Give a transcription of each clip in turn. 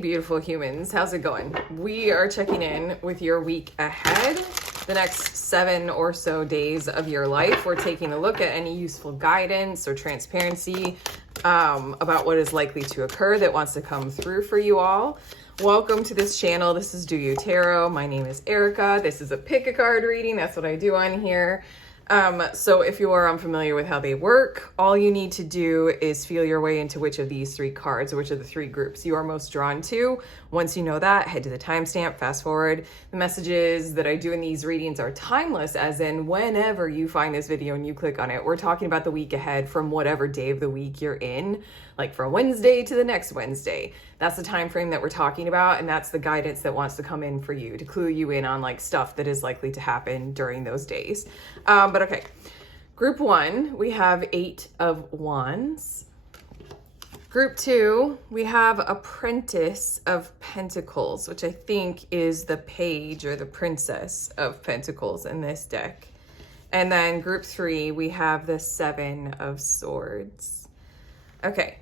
Beautiful humans, how's it going? We are checking in with your week ahead, the next 7 or so days of your life. We're taking a look at any useful guidance or transparency about what is likely to occur that wants to come through for you all. Welcome to this channel. This is Do You Tarot. My name is Erica. This is a pick a card reading. That's what I do on here. So if you are unfamiliar with how they work, all you need to do is feel your way into which of these 3 cards, or which of the 3 groups you are most drawn to. Once you know that, head to the timestamp, fast forward. The messages that I do in these readings are timeless, as in whenever you find this video and you click on it, we're talking about the week ahead from whatever day of the week you're in, like from Wednesday to the next Wednesday. That's the time frame that we're talking about, and that's the guidance that wants to come in for you to clue you in on like stuff that is likely to happen during those days. But okay, group 1, we have 8 of Wands. Group 2, we have Apprentice of Pentacles, which I think is the page or the princess of Pentacles in this deck. And then group 3, we have the 7 of Swords. Okay.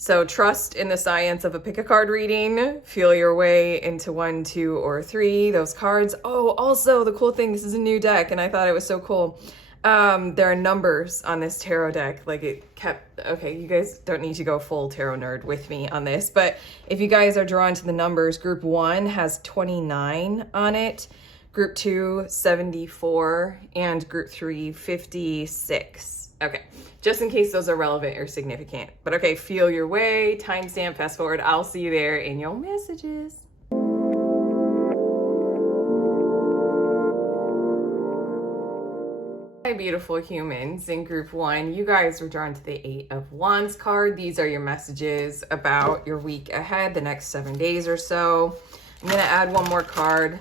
So trust in the science of a pick a card reading. Feel your way into 1, 2, or 3, those cards. Oh, also the cool thing, this is a new deck and I thought it was so cool. There are numbers on this tarot deck. Like it kept, okay, you guys don't need to go full tarot nerd with me on this, but if you guys are drawn to the numbers, group 1 has 29 on it, group 2, 74, and group 3, 56. Okay, just in case those are relevant or significant. But okay, feel your way, timestamp, fast forward. I'll see you there in your messages. Hi, beautiful humans. In group 1, you guys were drawn to the 8 of Wands card. These are your messages about your week ahead, the next 7 days or so. I'm gonna add one more card.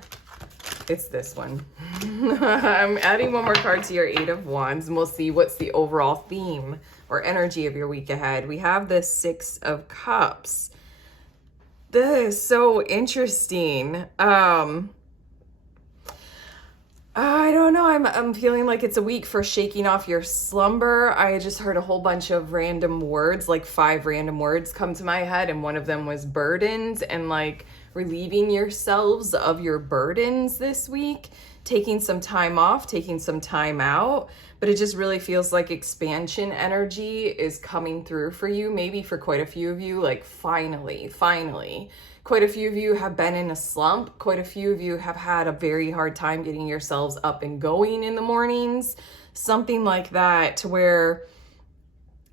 It's this one. I'm adding one more card to your 8 of Wands, and we'll see what's the overall theme or energy of your week ahead. We have the 6 of Cups. This is so interesting. I don't know. I'm feeling like it's a week for shaking off your slumber. I just heard a whole bunch of random words, like 5 random words come to my head, and one of them was burdens, and like relieving yourselves of your burdens this week, taking some time off, taking some time out. But it just really feels like expansion energy is coming through for you. Maybe for quite a few of you, like finally. Quite a few of you have been in a slump. Quite a few of you have had a very hard time getting yourselves up and going in the mornings. Something like that, to where,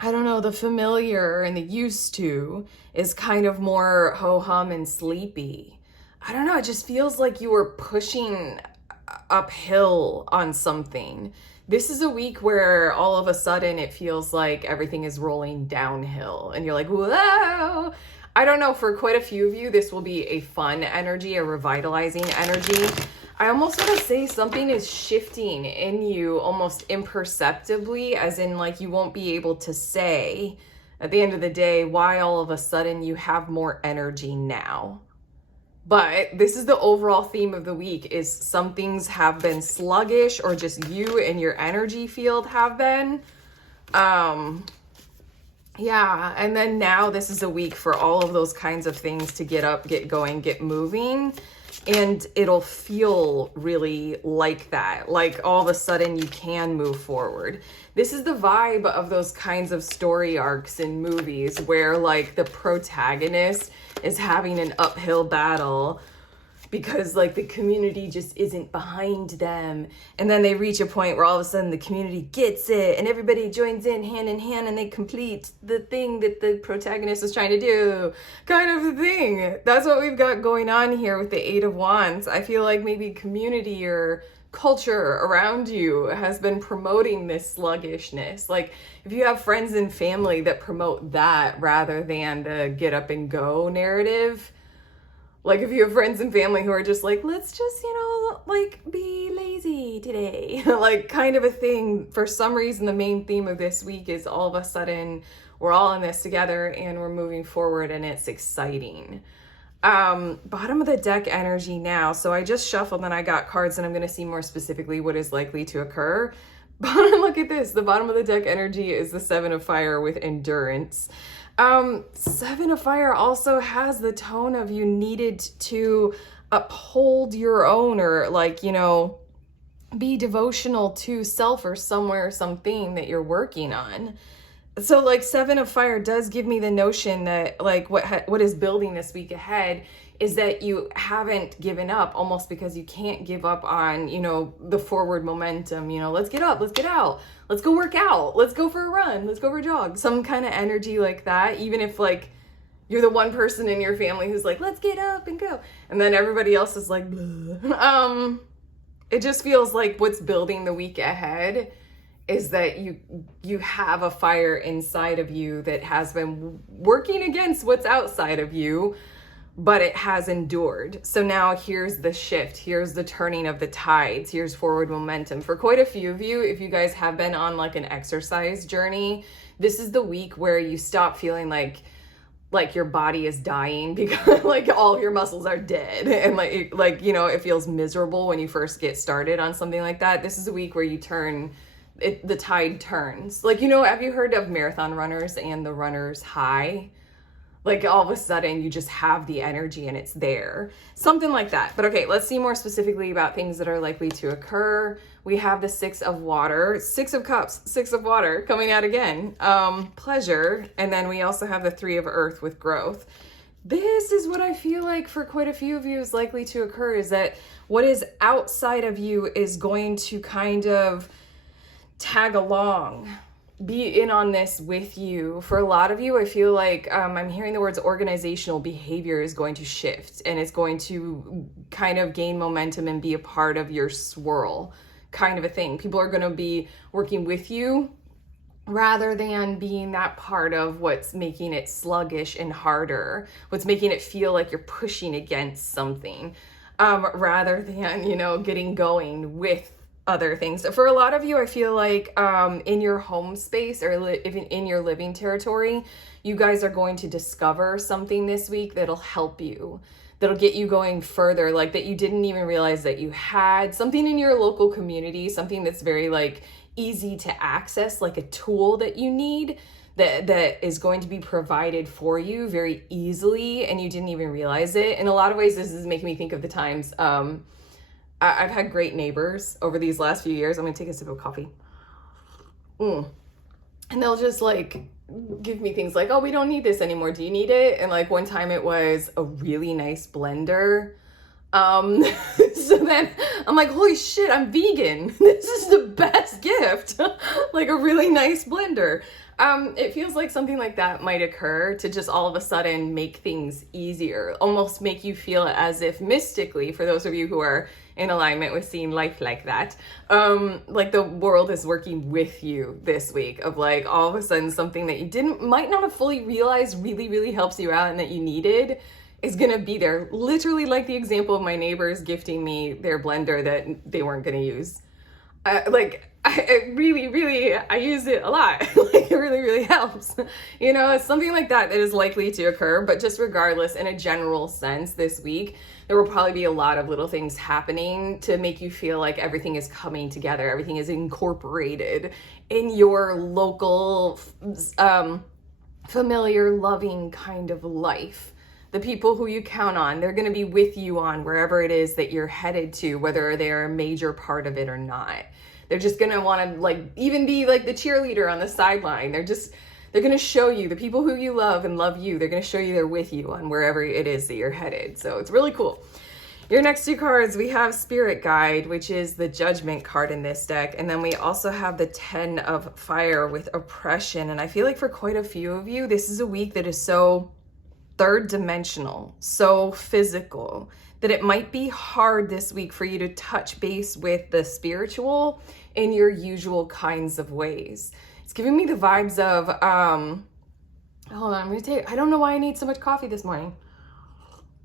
I don't know, the familiar and the used to is kind of more ho-hum and sleepy. I don't know, it just feels like you were pushing uphill on something. This is a week where all of a sudden it feels like everything is rolling downhill and you're like, whoa. I don't know, for quite a few of you, this will be a fun energy, a revitalizing energy. I almost want to say something is shifting in you almost imperceptibly, as in like you won't be able to say at the end of the day why all of a sudden you have more energy now. But this is the overall theme of the week, is some things have been sluggish, or just you and your energy field have been. Yeah, and then now this is a week for all of those kinds of things to get up, get going, get moving. And it'll feel really like that. Like all of a sudden you can move forward. This is the vibe of those kinds of story arcs in movies where like the protagonist is having an uphill battle because like the community just isn't behind them. And then they reach a point where all of a sudden the community gets it and everybody joins in hand and they complete the thing that the protagonist was trying to do. Kind of a thing. That's what we've got going on here with the 8 of Wands. I feel like maybe community or culture around you has been promoting this sluggishness. Like if you have friends and family that promote that rather than the get up and go narrative, like if you have friends and family who are just like, let's just, like be lazy today, like kind of a thing. For some reason, the main theme of this week is all of a sudden we're all in this together and we're moving forward and it's exciting. Bottom of the deck energy now. So I just shuffled and I got cards and I'm going to see more specifically what is likely to occur. But look at this. The bottom of the deck energy is the 7 of Fire with endurance. Seven of Fire also has the tone of you needed to uphold your own, or like, you know, be devotional to self or somewhere, something that you're working on. So like Seven of Fire does give me the notion that like what is building this week ahead is that you haven't given up, almost because you can't give up on, you know, the forward momentum. You know, let's get up, let's get out, let's go work out, let's go for a run, let's go for a jog, some kind of energy like that. Even if like you're the one person in your family who's like, let's get up and go, and then everybody else is like, bleh. It just feels like what's building the week ahead is that you have a fire inside of you that has been working against what's outside of you, but it has endured. So now here's the shift. Here's the turning of the tides. Here's forward momentum. For quite a few of you, if you guys have been on like an exercise journey, this is the week where you stop feeling like your body is dying because like all of your muscles are dead, and like you know, it feels miserable when you first get started on something like that. This is a week where you turn it, the tide turns. Like, you know, have you heard of marathon runners and the runner's high? Like all of a sudden you just have the energy and it's there. Something like that. But okay, let's see more specifically about things that are likely to occur. We have the Six of Water, Six of Cups, Six of Water coming out again. Pleasure. And then we also have the Three of Earth with growth. This is what I feel like for quite a few of you is likely to occur, is that what is outside of you is going to kind of tag along, be in on this with you. For a lot of you, I feel like I'm hearing the words organizational behavior is going to shift, and it's going to kind of gain momentum and be a part of your swirl kind of a thing. People are going to be working with you rather than being that part of what's making it sluggish and harder, what's making it feel like you're pushing against something, rather than, you know, getting going with other things. For a lot of you, I feel like in your home space or even in your living territory, you guys are going to discover something this week that'll help you, that'll get you going further, like that you didn't even realize that you had. Something in your local community, something that's very like easy to access, like a tool that you need that is going to be provided for you very easily, and you didn't even realize it. In a lot of ways, this is making me think of the times I've had great neighbors over these last few years. I'm gonna take a sip of coffee. And they'll just like give me things like, oh, we don't need this anymore. Do you need it? And like one time it was a really nice blender. So then I'm like, holy shit, I'm vegan. This is the best gift. Like a really nice blender. It feels like something like that might occur to just all of a sudden make things easier, almost make you feel as if mystically, for those of you who are in alignment with seeing life like that, like the world is working with you this week, of like all of a sudden something that you might not have fully realized really helps you out and that you needed is gonna be there. Literally like the example of my neighbors gifting me their blender that they weren't gonna use. I use it a lot. Like it really helps. You know, it's something like that is likely to occur. But just regardless, in a general sense, this week, there will probably be a lot of little things happening to make you feel like everything is coming together. Everything is incorporated in your local, familiar, loving kind of life. The people who you count on, they're going to be with you on wherever it is that you're headed to, whether they're a major part of it or not. They're just going to want to like even be like the cheerleader on the sideline. They're going to show you the people who you love and love you. They're going to show you they're with you on wherever it is that you're headed. So it's really cool. Your next two cards, we have Spirit Guide, which is the Judgment card in this deck. And then we also have the 10 of Fire with Oppression. And I feel like for quite a few of you, this is a week that is so third dimensional, so physical, that it might be hard this week for you to touch base with the spiritual in your usual kinds of ways. It's giving me the vibes of, hold on, I don't know why I need so much coffee this morning.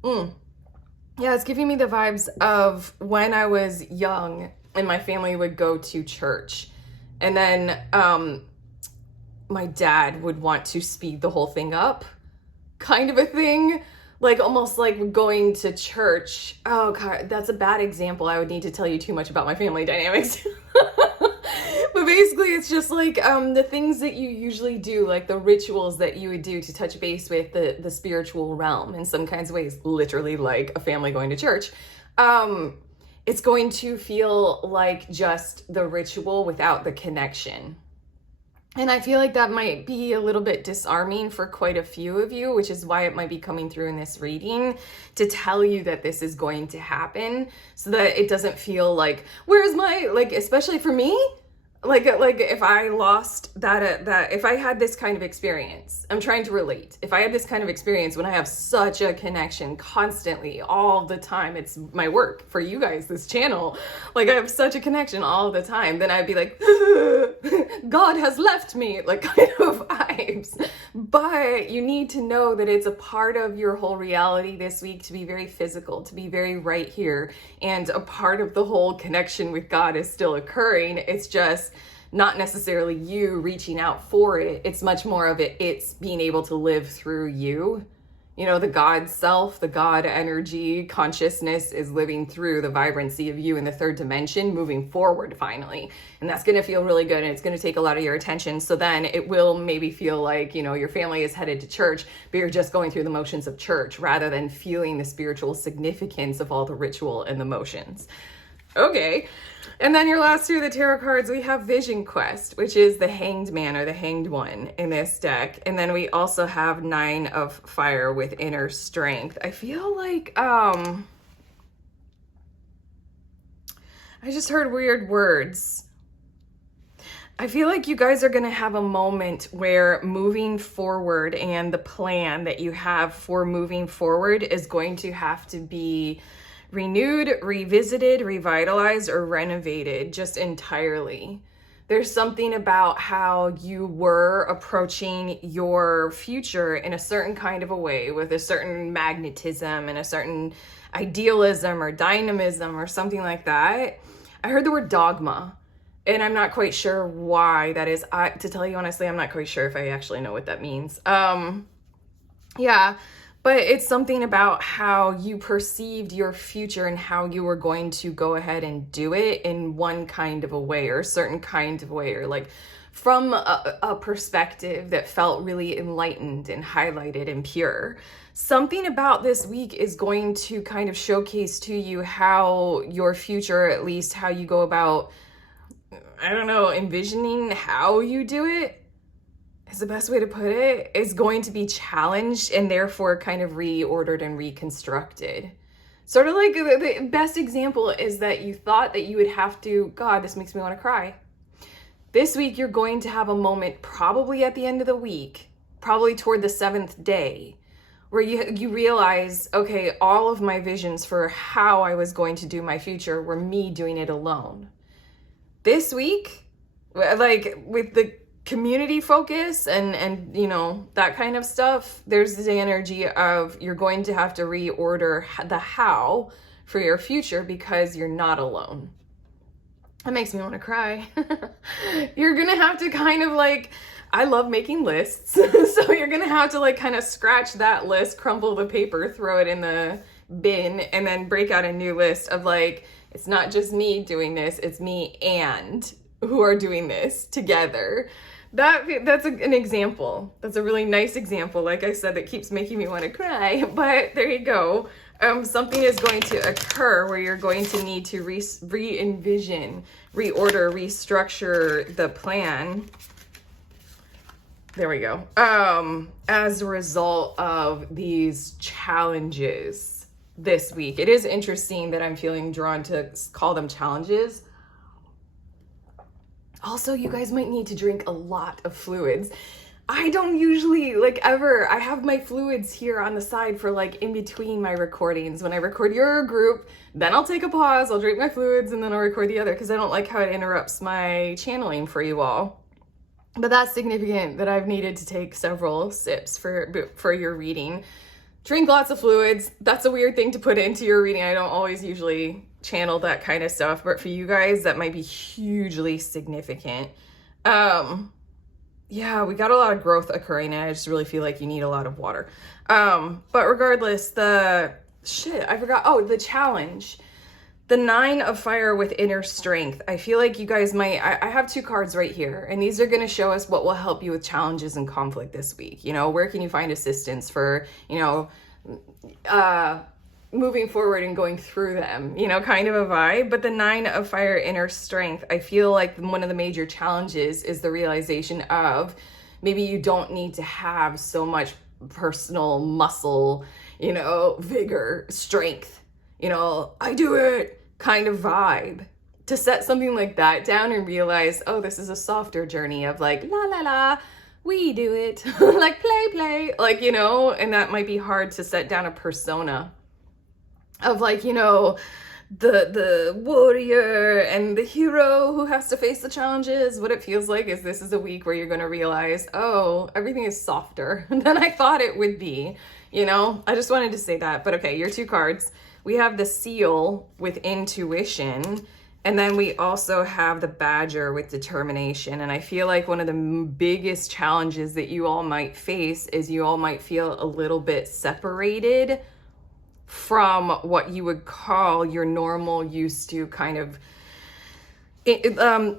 Yeah, it's giving me the vibes of when I was young and my family would go to church, and then my dad would want to speed the whole thing up, kind of a thing. Like almost like going to church. Oh God, that's a bad example. I would need to tell you too much about my family dynamics. But basically it's just like the things that you usually do, like the rituals that you would do to touch base with the spiritual realm in some kinds of ways, literally like a family going to church. It's going to feel like just the ritual without the connection. And I feel like that might be a little bit disarming for quite a few of you, which is why it might be coming through in this reading to tell you that this is going to happen, so that it doesn't feel like, where's my, like, especially for me, like if I lost that if I had this kind of experience, I'm trying to relate. If I had this kind of experience when I have such a connection constantly all the time, it's my work for you guys, this channel, like I have such a connection all the time, then I'd be like, God has left me, like kind of vibes. But you need to know that it's a part of your whole reality this week to be very physical, to be very right here, and a part of the whole connection with God is still occurring. It's just not necessarily you reaching out for it. It's much more of it's being able to live through you. You know, the God self, the God energy, consciousness is living through the vibrancy of you in the third dimension, moving forward finally. And that's going to feel really good. And it's going to take a lot of your attention. So then it will maybe feel like, you know, your family is headed to church, but you're just going through the motions of church rather than feeling the spiritual significance of all the ritual and the motions. Okay. And then your last two of the tarot cards, we have Vision Quest, which is the Hanged Man or the Hanged One in this deck. And then we also have Nine of Fire with Inner Strength. I feel like, I just heard weird words. I feel like you guys are going to have a moment where moving forward and the plan that you have for moving forward is going to have to be renewed, revisited, revitalized, or renovated just entirely. There's something about how you were approaching your future in a certain kind of a way with a certain magnetism and a certain idealism or dynamism or something like that. I heard the word dogma, and I'm not quite sure why that is. To tell you honestly, I'm not quite sure if I actually know what that means. Yeah. But it's something about how you perceived your future and how you were going to go ahead and do it in one kind of a way or a certain kind of way, or like from a perspective that felt really enlightened and highlighted and pure. Something about this week is going to kind of showcase to you how your future, at least how you go about, I don't know, envisioning how you do it, is the best way to put it, is going to be challenged and therefore kind of reordered and reconstructed. Sort of like the best example is that you thought that you would have to, God, this makes me want to cry. This week, you're going to have a moment probably at the end of the week, probably toward the 7th day, where you realize, okay, all of my visions for how I was going to do my future were me doing it alone. This week, like with the community focus and you know, that kind of stuff, there's the energy of you're going to have to reorder the how for your future because you're not alone. That makes me want to cry. You're gonna have to kind of like, I love making lists, so you're gonna have to like kind of scratch that list, crumple the paper, throw it in the bin, and then break out a new list of like, it's not just me doing this, it's me and who are doing this together. That's an example. That's a really nice example. Like I said, that keeps making me want to cry, but there you go. Something is going to occur where you're going to need to re-envision, reorder, restructure the plan. There we go. As a result of these challenges this week. It is interesting that I'm feeling drawn to call them challenges. Also, you guys might need to drink a lot of fluids. I don't usually I have my fluids here on the side for like in between my recordings. When I record your group, then I'll take a pause, I'll drink my fluids, and then I'll record the other because I don't like how it interrupts my channeling for you all. But that's significant that I've needed to take several sips for your reading. Drink lots of fluids. That's a weird thing to put into your reading. I don't always usually channel that kind of stuff, but for you guys, that might be hugely significant. Yeah, we got a lot of growth occurring, and I just really feel like you need a lot of water. But regardless, the challenge. The 9 of Fire with Inner Strength. I feel like you guys might, I have 2 cards right here, and these are going to show us what will help you with challenges and conflict this week. You know, where can you find assistance for, you know, moving forward and going through them, you know, kind of a vibe. But the 9 of Fire, Inner Strength, I feel like one of the major challenges is the realization of maybe you don't need to have so much personal muscle, you know, vigor, strength, you know, I do it kind of vibe, to set something like that down and realize, oh, this is a softer journey of like, la la la, we do it, like play, like, you know, and that might be hard to set down a persona of like, you know, the warrior and the hero who has to face the challenges. What it feels like is this is a week where you're going to realize, oh, everything is softer than I thought it would be. You know, I just wanted to say that. But okay, your 2 cards. We have the Seal with Intuition, and then we also have the Badger with Determination. And I feel like one of the biggest challenges that you all might face is you all might feel a little bit separated from what you would call your normal, used to kind of, I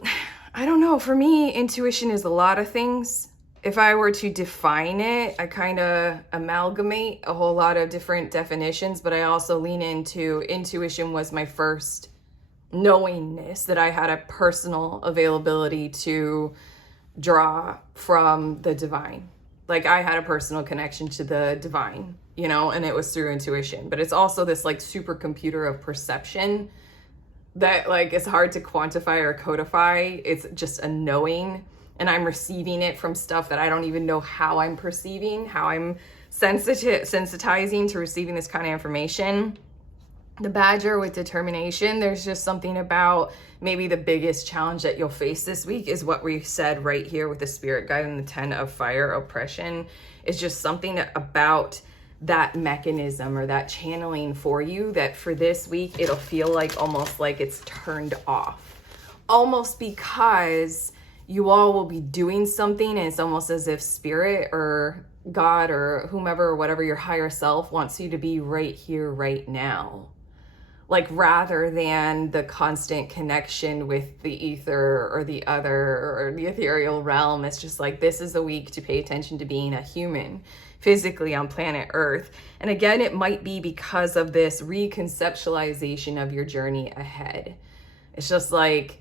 don't know, for me, intuition is a lot of things. If I were to define it, I kind of amalgamate a whole lot of different definitions, but I also lean into intuition was my first knowingness, that I had a personal availability to draw from the divine. Like I had a personal connection to the divine, you know, and it was through intuition. But it's also this like supercomputer of perception that like is hard to quantify or codify. It's just a knowing. And I'm receiving it from stuff that I don't even know how I'm perceiving, how I'm sensitizing to receiving this kind of information. The Badger with Determination, there's just something about maybe the biggest challenge that you'll face this week is what we said right here with the Spirit Guide and the 10 of Fire, Oppression. It's just something about that mechanism or that channeling for you that for this week, it'll feel like almost like it's turned off. Almost because you all will be doing something and it's almost as if Spirit or God or whomever or whatever your higher self wants you to be right here, right now. Like rather than the constant connection with the ether or the other or the ethereal realm, it's just like this is a week to pay attention to being a human physically on planet Earth. And again, it might be because of this reconceptualization of your journey ahead. It's just like,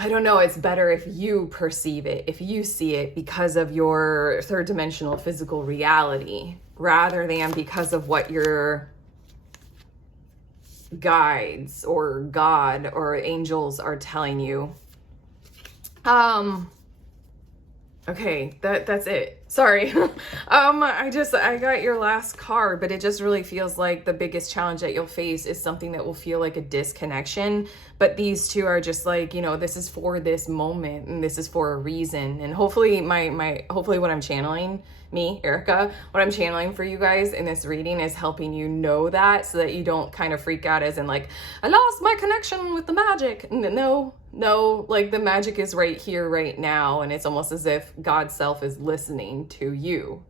I don't know, it's better if you perceive it, if you see it because of your 3rd dimensional physical reality, rather than because of what your guides or God or angels are telling you. Okay, that's it. Sorry. I got your last card, but it just really feels like the biggest challenge that you'll face is something that will feel like a disconnection. But these 2 are just like, you know, this is for this moment and this is for a reason. And hopefully hopefully what I'm channeling, me, Erica, what I'm channeling for you guys in this reading is helping you know that so that you don't kind of freak out as in like, I lost my connection with the magic. No, like the magic is right here, right now. And it's almost as if God's self is listening to you.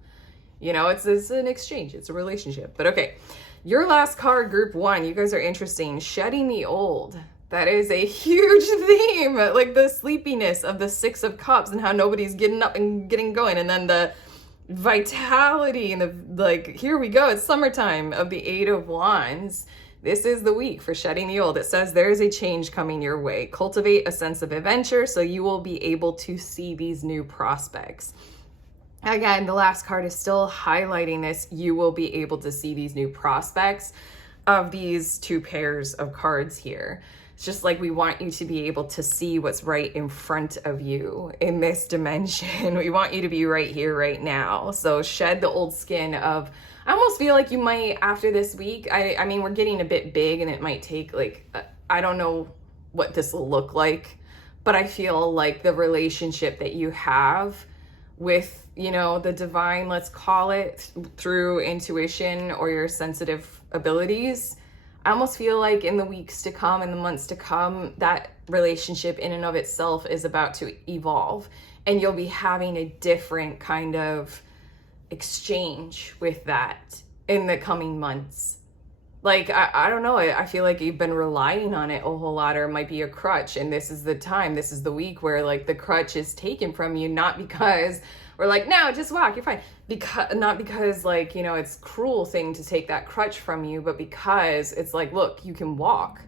You know, it's an exchange. It's a relationship. But okay, your last card, group 1, you guys are interesting. Shedding the old. That is a huge theme. Like the sleepiness of the 6 of Cups and how nobody's getting up and getting going. And then the vitality and the like, here we go. It's summertime of the 8 of Wands. This is the week for shedding the old. It says there is a change coming your way. Cultivate a sense of adventure so you will be able to see these new prospects. Again, the last card is still highlighting this. You will be able to see these new prospects of these 2 pairs of cards here. It's just like we want you to be able to see what's right in front of you in this dimension. We want you to be right here, right now. So shed the old skin of, I almost feel like you might, after this week, I mean, we're getting a bit big and it might take like, I don't know what this will look like, but I feel like the relationship that you have with, you know, the divine, let's call it, through intuition or your sensitive abilities, I almost feel like in the weeks to come, in the months to come, that relationship in and of itself is about to evolve and you'll be having a different kind of exchange with that in the coming months. Like, I don't know. I feel like you've been relying on it a whole lot, or it might be a crutch. And this is the time, this is the week where like the crutch is taken from you, not because we're like, no, just walk, you're fine. Because, not because like, you know, it's a cruel thing to take that crutch from you, but because it's like, look, you can walk,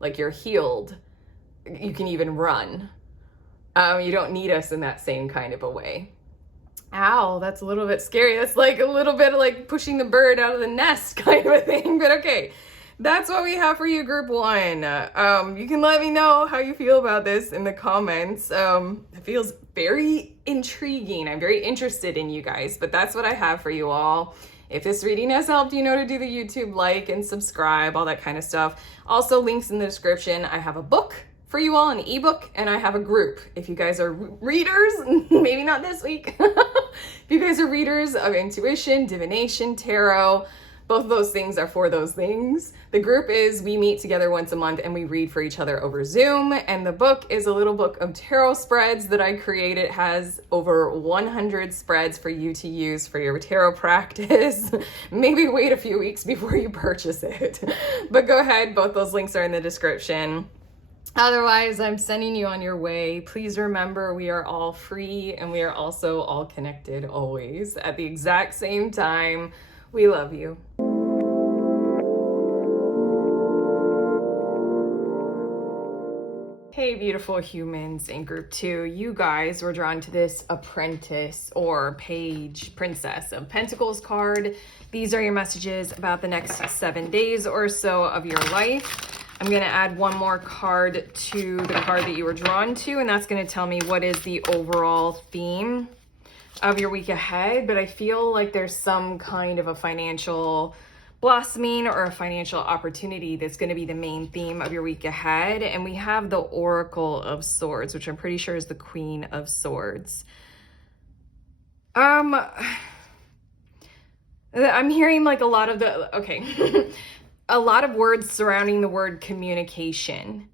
like you're healed. You can even run. You don't need us in that same kind of a way. Ow, that's a little bit scary. That's like a little bit like pushing the bird out of the nest kind of a thing. But okay, that's what we have for you, group one. You can let me know how you feel about this in the comments. It feels very intriguing. I'm very interested in you guys, but that's what I have for you all. If this reading has helped, you know to do the YouTube like and subscribe, all that kind of stuff. Also, links in the description. I have a book for you all, an ebook, and I have a group. If you guys are readers, maybe not this week. If you guys are readers of intuition, divination, tarot, both of those things are for those things. The group is, we meet together once a month and we read for each other over Zoom. And the book is a little book of tarot spreads that I created. It has over 100 spreads for you to use for your tarot practice. Maybe wait a few weeks before you purchase it. But go ahead, both those links are in the description. Otherwise, I'm sending you on your way. Please remember, we are all free and we are also all connected always at the exact same time. We love you. Hey, beautiful humans in group two. You guys were drawn to this Apprentice or Page Princess of Pentacles card. These are your messages about the next 7 days or so of your life. I'm going to add one more card to the card that you were drawn to, and that's going to tell me what is the overall theme of your week ahead. But I feel like there's some kind of a financial blossoming or a financial opportunity that's going to be the main theme of your week ahead. And we have the Oracle of Swords, which I'm pretty sure is the Queen of Swords. I'm hearing like a lot of the, okay. A lot of words surrounding the word communication.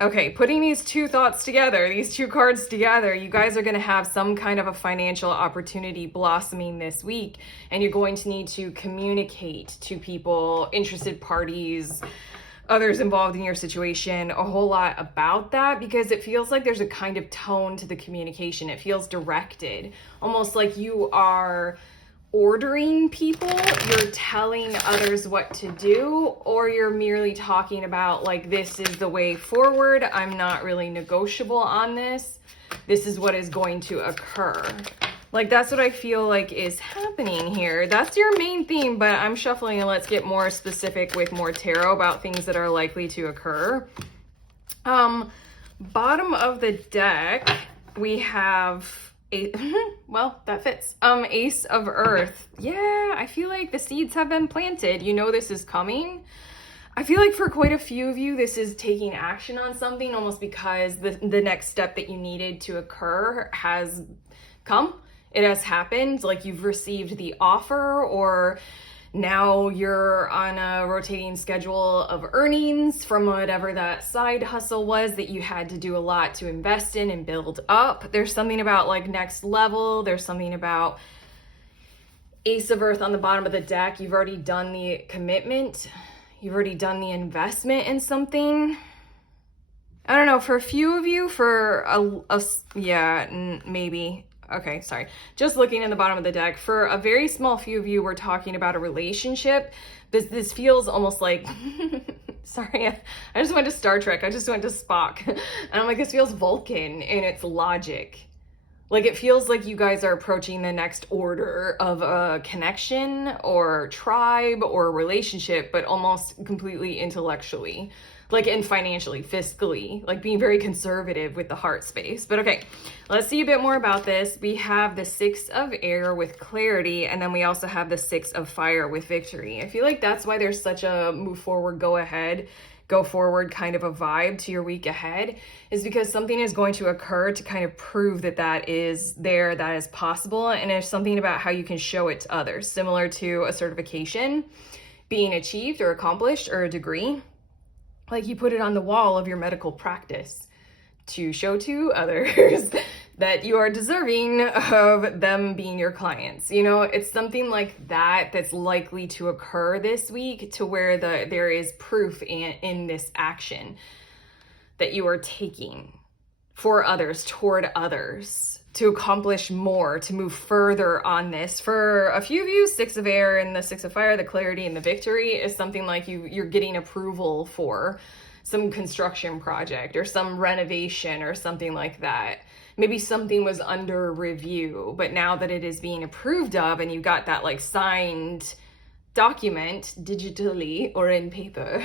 Okay, putting these two thoughts together, these two cards together, you guys are going to have some kind of a financial opportunity blossoming this week, and you're going to need to communicate to people, interested parties, others involved in your situation, a whole lot about that, because it feels like there's a kind of tone to the communication. It feels directed, almost like you are ordering people, you're telling others what to do, or you're merely talking about like, this is the way forward. I'm not really negotiable on this. This is what is going to occur. Like, that's what I feel like is happening here. That's your main theme, but I'm shuffling and let's get more specific with more tarot about things that are likely to occur. Bottom of the deck, we have well, that fits. Ace of Earth. Yeah, I feel like the seeds have been planted. You know this is coming. I feel like for quite a few of you, this is taking action on something almost because the next step that you needed to occur has come. It has happened. Like, you've received the offer, or now you're on a rotating schedule of earnings from whatever that side hustle was that you had to do a lot to invest in and build up. There's something about like next level. There's something about Ace of Earth on the bottom of the deck. You've already done the commitment. You've already done the investment in something. I don't know, for a few of you, for maybe. Okay, sorry. Just looking in the bottom of the deck, for a very small few of you, we're talking about a relationship. This feels almost like, sorry, I just went to Star Trek. I just went to Spock. And I'm like, this feels Vulcan in its logic. Like, it feels like you guys are approaching the next order of a connection or tribe or relationship, but almost completely intellectually. Like, and financially, fiscally, like being very conservative with the heart space. But okay, let's see a bit more about this. We have the Six of Air with clarity, and then we also have the Six of Fire with victory. I feel like that's why there's such a move forward, go ahead, go forward kind of a vibe to your week ahead, is because something is going to occur to kind of prove that that is there, that is possible. And there's something about how you can show it to others, similar to a certification being achieved or accomplished, or a degree. Like, you put it on the wall of your medical practice to show to others that you are deserving of them being your clients. You know, it's something like that that's likely to occur this week, to where there is proof in this action that you are taking for others, toward others, to accomplish more, to move further on this. For a few of you, Six of Air and the Six of Fire, the clarity and the victory is something like you're getting approval for some construction project or some renovation or something like that. Maybe something was under review, but now that it is being approved of and you got that like signed document digitally or in paper,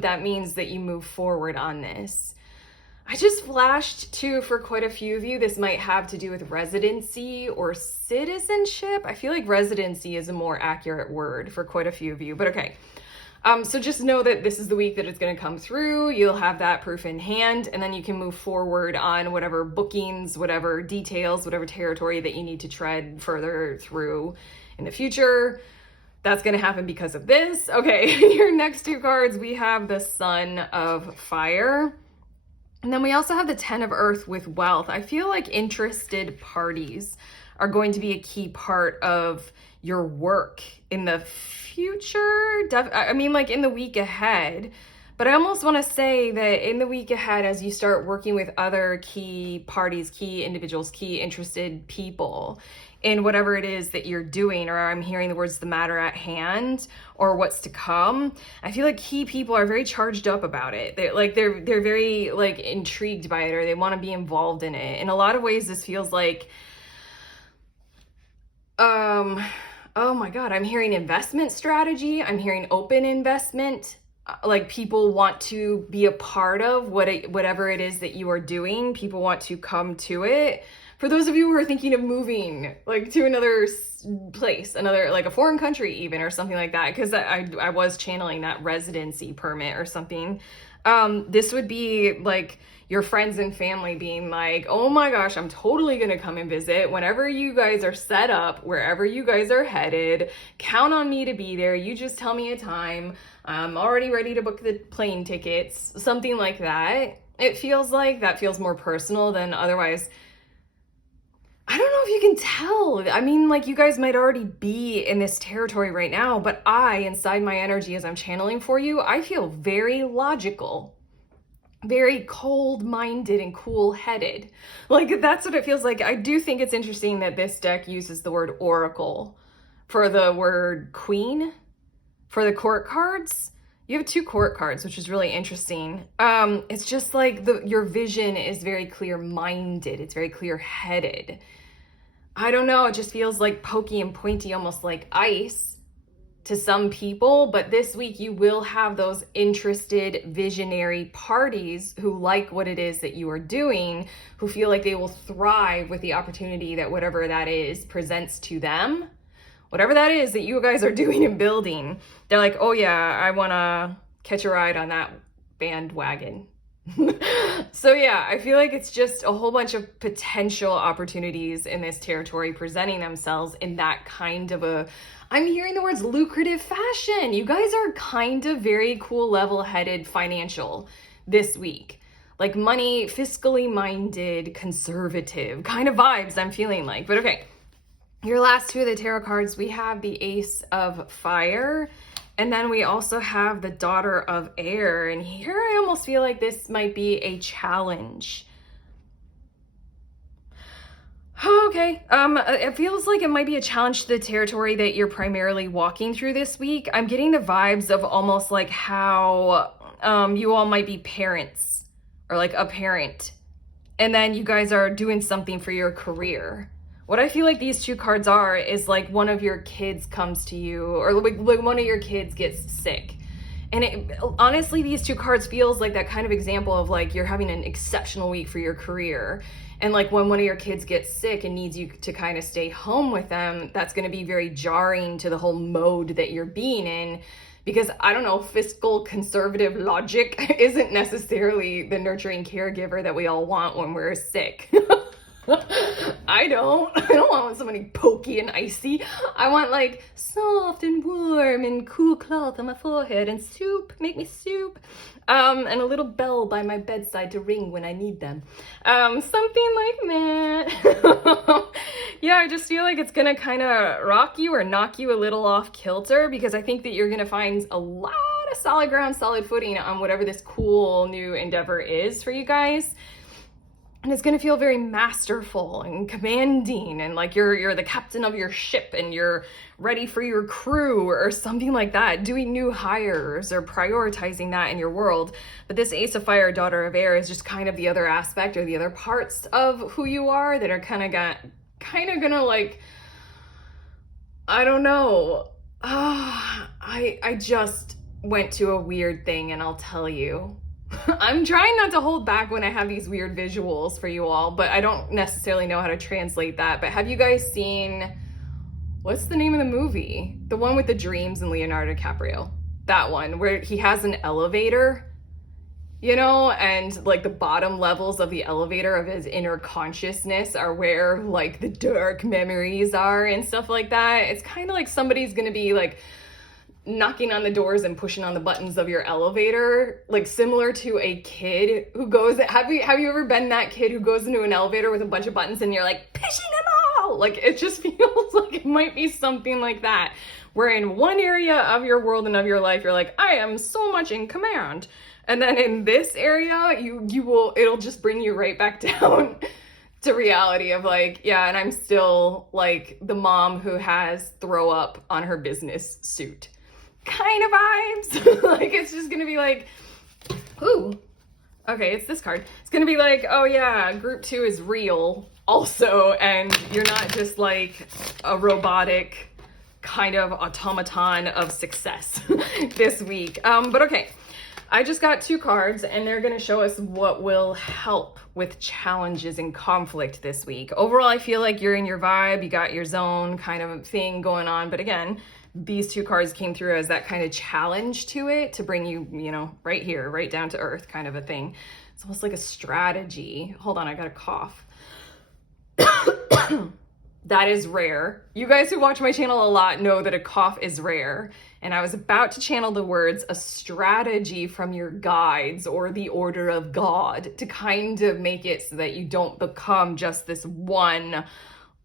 that means that you move forward on this. I just flashed too, for quite a few of you, this might have to do with residency or citizenship. I feel like residency is a more accurate word for quite a few of you, but okay. So just know that this is the week that it's going to come through. You'll have that proof in hand, and then you can move forward on whatever bookings, whatever details, whatever territory that you need to tread further through in the future. That's going to happen because of this. Okay, your next two cards, we have the Sun of Fire. And then we also have the Ten of Earth with wealth. I feel like interested parties are going to be a key part of your work in the future. I mean, like in the week ahead. But I almost want to say that in the week ahead, as you start working with other key parties, key individuals, key interested people in whatever it is that you're doing, or I'm hearing the words the matter at hand or what's to come, I feel like key people are very charged up about it. They're very like intrigued by it, or they want to be involved in it. In a lot of ways, this feels like, oh my God, I'm hearing investment strategy. I'm hearing open investment. Like people want to be a part of whatever it is that you are doing. People want to come to it. For those of you who are thinking of moving like to another place, another like a foreign country even, or something like that, because I was channeling that residency permit or something. This would be like your friends and family being like, oh my gosh, I'm totally gonna come and visit whenever you guys are set up, wherever you guys are headed. Count on me to be there. You just tell me a time. I'm already ready to book the plane tickets, something like that. It feels like that feels more personal than otherwise. I don't know if you can tell. I mean, like you guys might already be in this territory right now, but inside my energy as I'm channeling for you, I feel very logical, very cold-minded and cool-headed. Like that's what it feels like. I do think it's interesting that this deck uses the word oracle for the word queen. For the court cards, you have two court cards, which is really interesting. It's just like your vision is very clear-minded. It's very clear-headed. I don't know. It just feels like pokey and pointy, almost like ice to some people. But this week you will have those interested visionary parties who like what it is that you are doing, who feel like they will thrive with the opportunity that whatever that is presents to them. Whatever that is that you guys are doing and building, they're like, oh yeah, I want to catch a ride on that bandwagon. So yeah, I feel like it's just a whole bunch of potential opportunities in this territory presenting themselves in that kind of I'm hearing the words lucrative fashion. You guys are kind of very cool, level-headed financial this week. Like money, fiscally minded, conservative kind of vibes I'm feeling like. But okay. Your last two of the tarot cards, we have the Ace of Fire, and then we also have the Daughter of Air. And here I almost feel like this might be a challenge. Okay, it feels like it might be a challenge to the territory that you're primarily walking through this week. I'm getting the vibes of almost like how you all might be parents or like a parent, and then you guys are doing something for your career. What I feel like these two cards are is like one of your kids comes to you, or like one of your kids gets sick. And honestly, these two cards feels like that kind of example of like you're having an exceptional week for your career. And like when one of your kids gets sick and needs you to kind of stay home with them, that's going to be very jarring to the whole mode that you're being in. Because I don't know, fiscal conservative logic isn't necessarily the nurturing caregiver that we all want when we're sick. I don't want somebody pokey and icy. I want like soft and warm and cool cloth on my forehead and soup, make me soup. And a little bell by my bedside to ring when I need them. Something like that. Yeah, I just feel like it's gonna kind of rock you or knock you a little off kilter, because I think that you're gonna find a lot of solid ground, solid footing on whatever this cool new endeavor is for you guys. And it's gonna feel very masterful and commanding, and like you're the captain of your ship and you're ready for your crew or something like that, doing new hires or prioritizing that in your world. But this Ace of Fire, Daughter of Air, is just kind of the other aspect or the other parts of who you are that are kind of gonna like, I don't know. I just went to a weird thing, and I'll tell you. I'm trying not to hold back when I have these weird visuals for you all, but I don't necessarily know how to translate that. But have you guys seen, what's the name of the movie? The one with the dreams and Leonardo DiCaprio. That one, where he has an elevator, you know, and like the bottom levels of the elevator of his inner consciousness are where like the dark memories are and stuff like that. It's kind of like somebody's gonna be like knocking on the doors and pushing on the buttons of your elevator, like similar to a kid who goes, have you ever been that kid who goes into an elevator with a bunch of buttons and you're like pushing them all? Like, it just feels like it might be something like that, where in one area of your world and of your life you're like, I am so much in command, and then in this area it'll just bring you right back down to reality of like, yeah, and I'm still like the mom who has throw up on her business suit kind of vibes. Like, it's just gonna be like, ooh, okay, it's this card. It's gonna be like, oh yeah, group 2 is real also, and you're not just like a robotic kind of automaton of success this week. But okay, I just got 2 cards, and they're gonna show us what will help with challenges and conflict this week. Overall, I feel like you're in your vibe, you got your zone kind of thing going on, but again, these 2 cards came through as that kind of challenge to it, to bring you, you know, right here, right down to earth kind of a thing. It's almost like a strategy. Hold on, I got a cough. That is rare. You guys who watch my channel a lot know that a cough is rare. And I was about to channel the words, a strategy from your guides or the order of God, to kind of make it so that you don't become just this one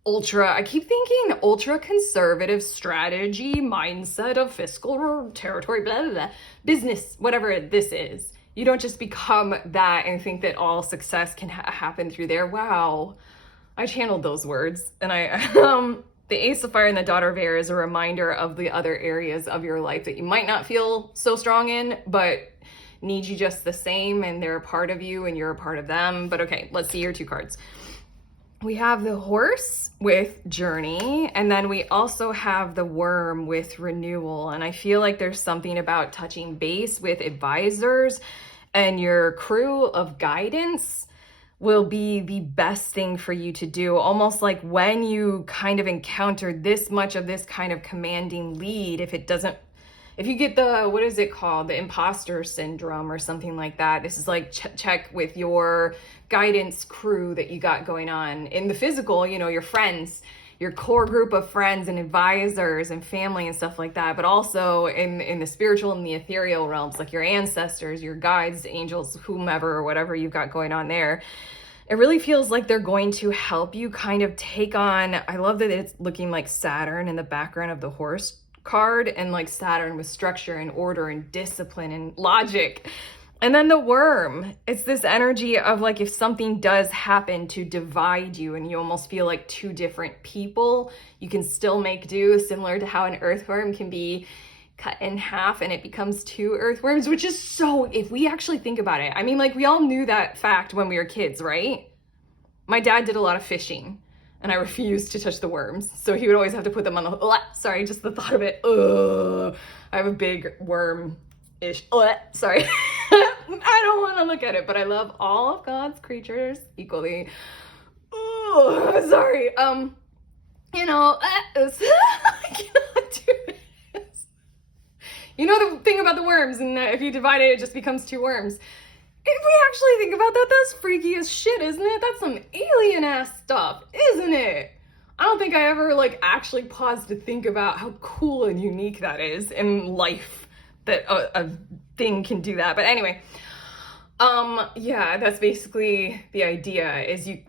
ultra, I keep thinking ultra conservative strategy mindset of fiscal territory, blah, blah, blah, business, whatever this is. You don't just become that and think that all success can happen through there. Wow. I channeled those words, and the Ace of Fire and the Daughter of Air is a reminder of the other areas of your life that you might not feel so strong in, but need you just the same, and they're a part of you and you're a part of them. But okay, let's see your 2 cards. We have the Horse with Journey, and then we also have the Worm with Renewal. And I feel like there's something about touching base with advisors, and your crew of guidance will be the best thing for you to do. Almost like when you kind of encounter this much of this kind of commanding lead, if you get the, what is it called? The imposter syndrome or something like that. This is like check with your guidance crew that you got going on. In the physical, you know, your friends, your core group of friends and advisors and family and stuff like that. But also in the spiritual and the ethereal realms, like your ancestors, your guides, angels, whomever, or whatever you've got going on there. It really feels like they're going to help you kind of take on, I love that it's looking like Saturn in the background of the Horse card, and like Saturn with structure and order and discipline and logic. And then the Worm, it's this energy of like, if something does happen to divide you and you almost feel like 2 different people, you can still make do, similar to how an earthworm can be cut in half and it becomes 2 earthworms, which is so, if we actually think about it, I mean, like, we all knew that fact when we were kids, right? My dad did a lot of fishing, and I refused to touch the worms. So he would always have to put them on the, sorry, just the thought of it. I have a big worm-ish, sorry. I don't want to look at it, but I love all of God's creatures equally. Sorry. You know, I cannot do this. You know the thing about the worms, and if you divide it, it just becomes 2 worms. If we actually think about that, that's freaky as shit, isn't it? That's some alien ass stuff, isn't it? I don't think I ever like actually paused to think about how cool and unique that is in life, that a thing can do that. But anyway, yeah, that's basically the idea. Is you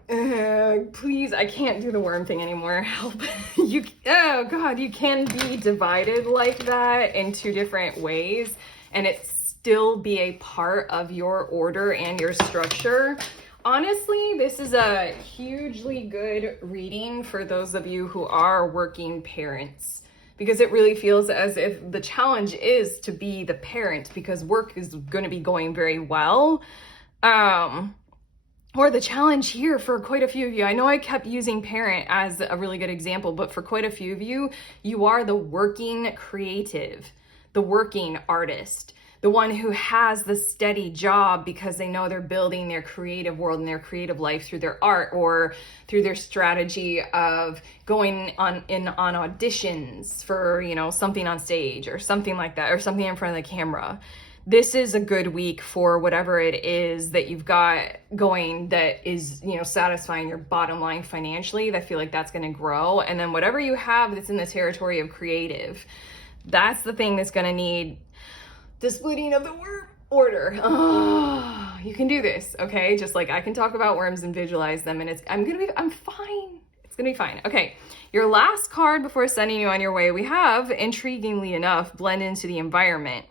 please, I can't do the worm thing anymore. Help. Oh god, you can be divided like that in two different ways and it still be a part of your order and your structure. Honestly, this is a hugely good reading for those of you who are working parents, because it really feels as if the challenge is to be the parent, because work is going to be going very well. Or the challenge here for quite a few of you, I know I kept using parent as a really good example, but for quite a few of you, you are the working creative, the working artist, the one who has the steady job because they know they're building their creative world and their creative life through their art or through their strategy of going on auditions for, you know, something on stage or something like that, or something in front of the camera. This is a good week for whatever it is that you've got going that is, you know, satisfying your bottom line financially. I feel like that's going to grow. And then whatever you have that's in the territory of creative, that's the thing that's going to need the splitting of the worm order. Oh, you can do this, okay? Just like I can talk about worms and visualize them, and I'm fine. It's gonna be fine. Okay, your last card before sending you on your way, we have, intriguingly enough, blend into the environment.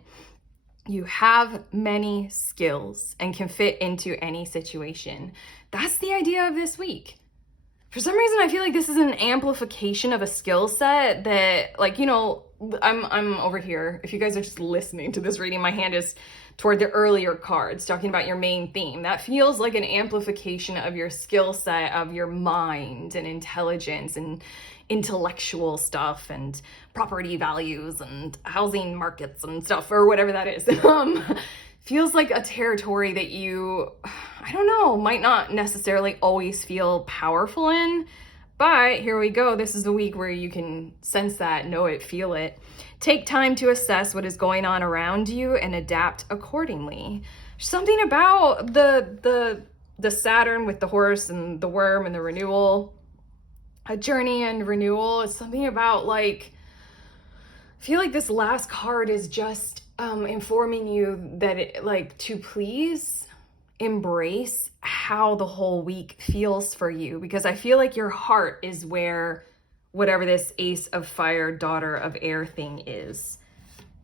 You have many skills and can fit into any situation. That's the idea of this week. For some reason, I feel like this is an amplification of a skill set that, like, you know, I'm over here. If you guys are just listening to this reading, my hand is toward the earlier cards talking about your main theme. That feels like an amplification of your skill set, of your mind and intelligence and intellectual stuff and property values and housing markets and stuff, or whatever that is. Feels like a territory that you, I don't know, might not necessarily always feel powerful in. But here we go. This is a week where you can sense that, know it, feel it. Take time to assess what is going on around you and adapt accordingly. Something about the Saturn with the horse and the worm and the renewal, a journey and renewal, is something about, like, I feel like this last card is just informing you that it, like, to please embrace how the whole week feels for you, because I feel like your heart is where whatever this Ace of Fire, Daughter of Air thing is.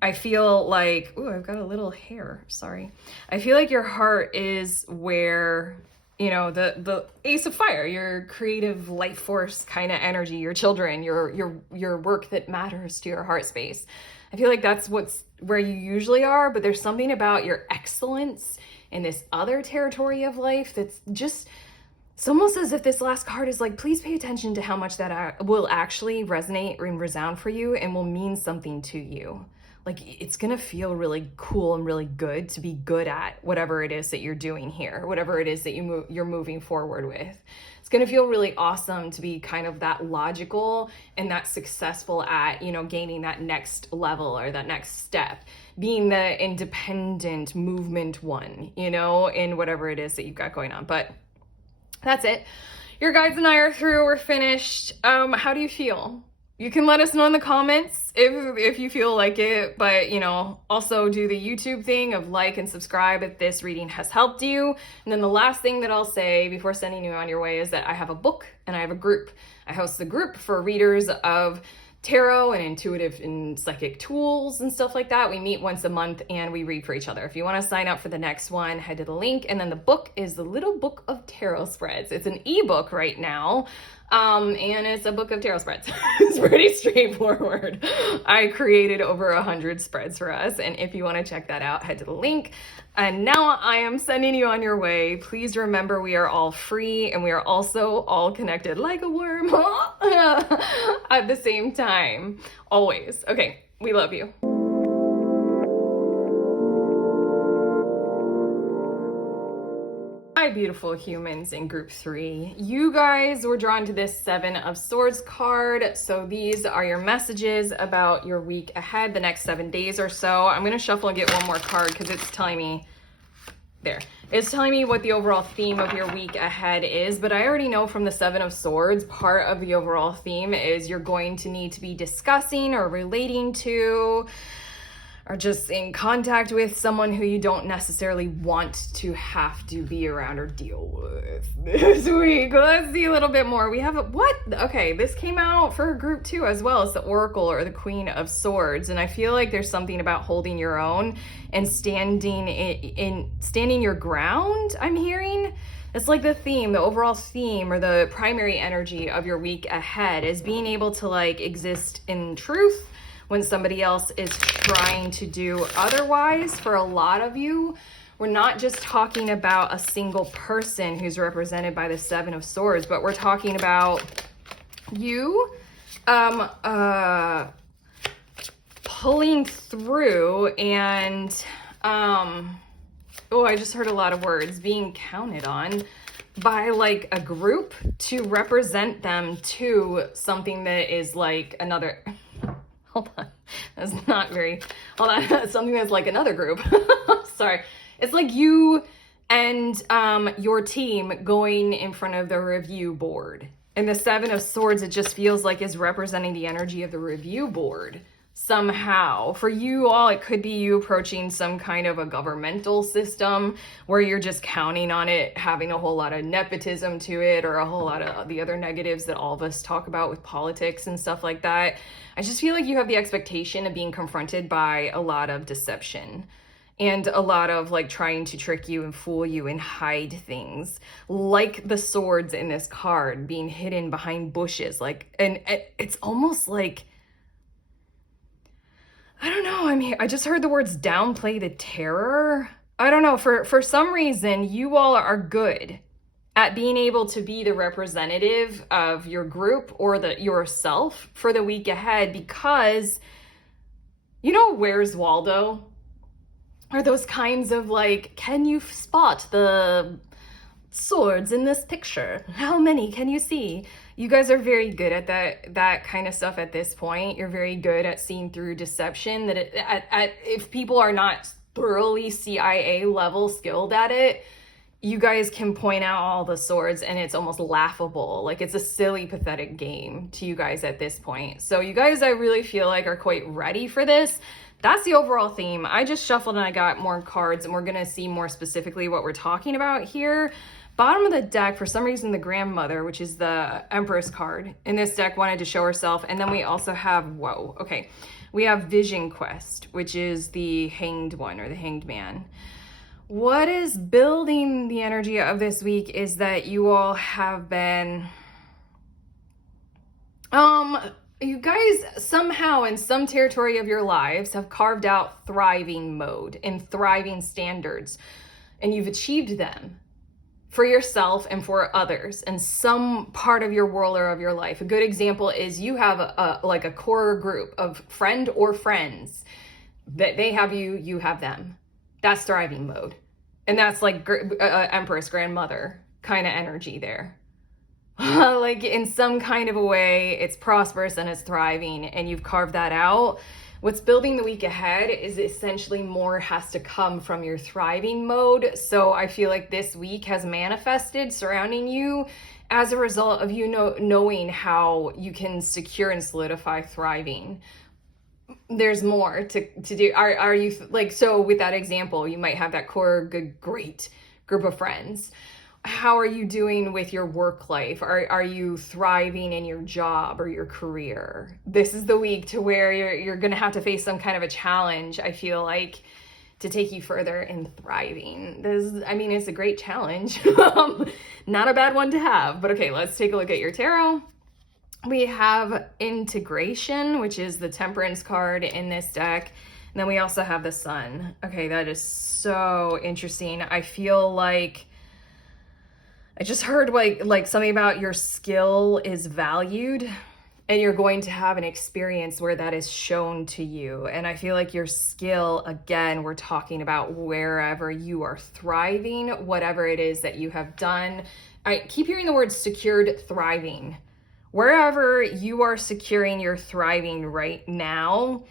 I feel like, ooh, I've got a little hair, sorry. I feel like your heart is where, you know, the Ace of Fire, your creative life force kind of energy, your children, your work that matters to your heart space. I feel like that's where you usually are, but there's something about your excellence in this other territory of life that's just, it's almost as if this last card is like, please pay attention to how much that will actually resonate and resound for you and will mean something to you. Like, it's gonna feel really cool and really good to be good at whatever it is that you're doing here, whatever it is that you're moving forward with. It's gonna feel really awesome to be kind of that logical and that successful at, you know, gaining that next level or that next step, being the independent movement one, you know, in whatever it is that you've got going on. But that's it. Your guides and I are through. We're finished. How do you feel? You can let us know in the comments if you feel like it, but, you know, also do the YouTube thing of like and subscribe if this reading has helped you. And then the last thing that I'll say before sending you on your way is that I have a book and I have a group. I host the group for readers of tarot and intuitive and psychic tools and stuff like that. We meet once a month and we read for each other. If you want to sign up for the next one, head to the link. And then the book is the Little Book of Tarot Spreads. It's an ebook right now. And it's a book of tarot spreads. It's pretty straightforward. I created over 100 spreads for us. And if you want to check that out, head to the link. And now I am sending you on your way. Please remember, we are all free and we are also all connected like a worm at the same time. Always. Okay. We love you. Hi, beautiful humans in group 3. You guys were drawn to this 7 of Swords card. So these are your messages about your week ahead, the next 7 days or so. I'm going to shuffle and get one more card because it's telling me there. It's telling me what the overall theme of your week ahead is, but I already know from the Seven of Swords, part of the overall theme is you're going to need to be discussing or relating to or just in contact with someone who you don't necessarily want to have to be around or deal with this week. Let's see a little bit more. We have what? Okay, this came out for a group too as well. It's the Oracle or the Queen of Swords. And I feel like there's something about holding your own and standing your ground, I'm hearing. It's like the theme, the overall theme or the primary energy of your week ahead is being able to like exist in truth when somebody else is trying to do otherwise. For a lot of you, we're not just talking about a single person who's represented by the Seven of Swords, but we're talking about you pulling through and I just heard a lot of words, being counted on by like a group to represent them to something that is like another hold on, that's not very, hold on, something that's like another group. Sorry. It's like you and your team going in front of the review board. And the Seven of Swords, it just feels like is representing the energy of the review board somehow. For you all, it could be you approaching some kind of a governmental system where you're just counting on it having a whole lot of nepotism to it or a whole lot of the other negatives that all of us talk about with politics and stuff like that. I just feel like you have the expectation of being confronted by a lot of deception and a lot of like trying to trick you and fool you and hide things, like the swords in this card being hidden behind bushes. Like, and it's almost like, I don't know, I just heard the words downplay the terror. I don't know, for some reason, you all are good at being able to be the representative of your group or yourself for the week ahead because, you know, Where's Waldo? Are those kinds of like, can you spot the swords in this picture? How many can you see? You guys are very good at that kind of stuff at this point. You're very good at seeing through deception. If people are not thoroughly CIA level skilled at it, you guys can point out all the swords and it's almost laughable. Like it's a silly, pathetic game to you guys at this point. So you guys, I really feel like are quite ready for this. That's the overall theme. I just shuffled and I got more cards and we're gonna see more specifically what we're talking about here. Bottom of the deck, for some reason, the grandmother, which is the Empress card in this deck, wanted to show herself. And then we also have, whoa, okay. We have Vision Quest, which is the hanged one or the hanged man. What is building the energy of this week is that you all have been, you guys somehow in some territory of your lives have carved out thriving mode and thriving standards, and you've achieved them for yourself and for others in some part of your world or of your life. A good example is you have a core group of friend or friends that they have you, you have them. That's thriving mode. And that's like Empress, grandmother kind of energy there. Like in some kind of a way, it's prosperous and it's thriving and you've carved that out. What's building the week ahead is essentially more has to come from your thriving mode. So I feel like this week has manifested surrounding you as a result of you knowing how you can secure and solidify thriving. There's more to do. Are you like, so with that example, you might have that core good, great group of friends. How are you doing with your work life? Are you thriving in your job or your career? This is the week to where you're going to have to face some kind of a challenge, I feel like, to take you further in thriving. It's a great challenge. Not a bad one to have. But okay, let's take a look at your tarot. We have Integration, which is the Temperance card in this deck. And then we also have the Sun. Okay, that is so interesting. I feel like I just heard like something about your skill is valued and you're going to have an experience where that is shown to you. And I feel like your skill, again, we're talking about wherever you are thriving, whatever it is that you have done. I keep hearing the word secured thriving. Wherever you are securing your thriving right now,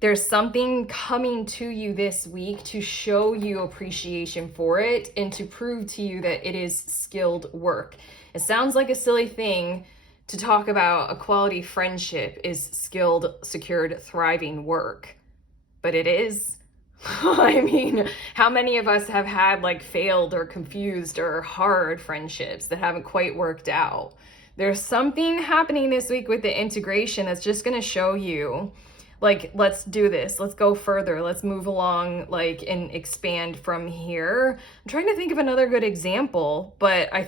There's something coming to you this week to show you appreciation for it and to prove to you that it is skilled work. It sounds like a silly thing to talk about. A quality friendship is skilled, secured, thriving work, but it is. I mean, how many of us have had like failed or confused or hard friendships that haven't quite worked out? There's something happening this week with the integration that's just going to show you, like, let's do this. Let's go further. Let's move along, like, and expand from here. I'm trying to think of another good example, but I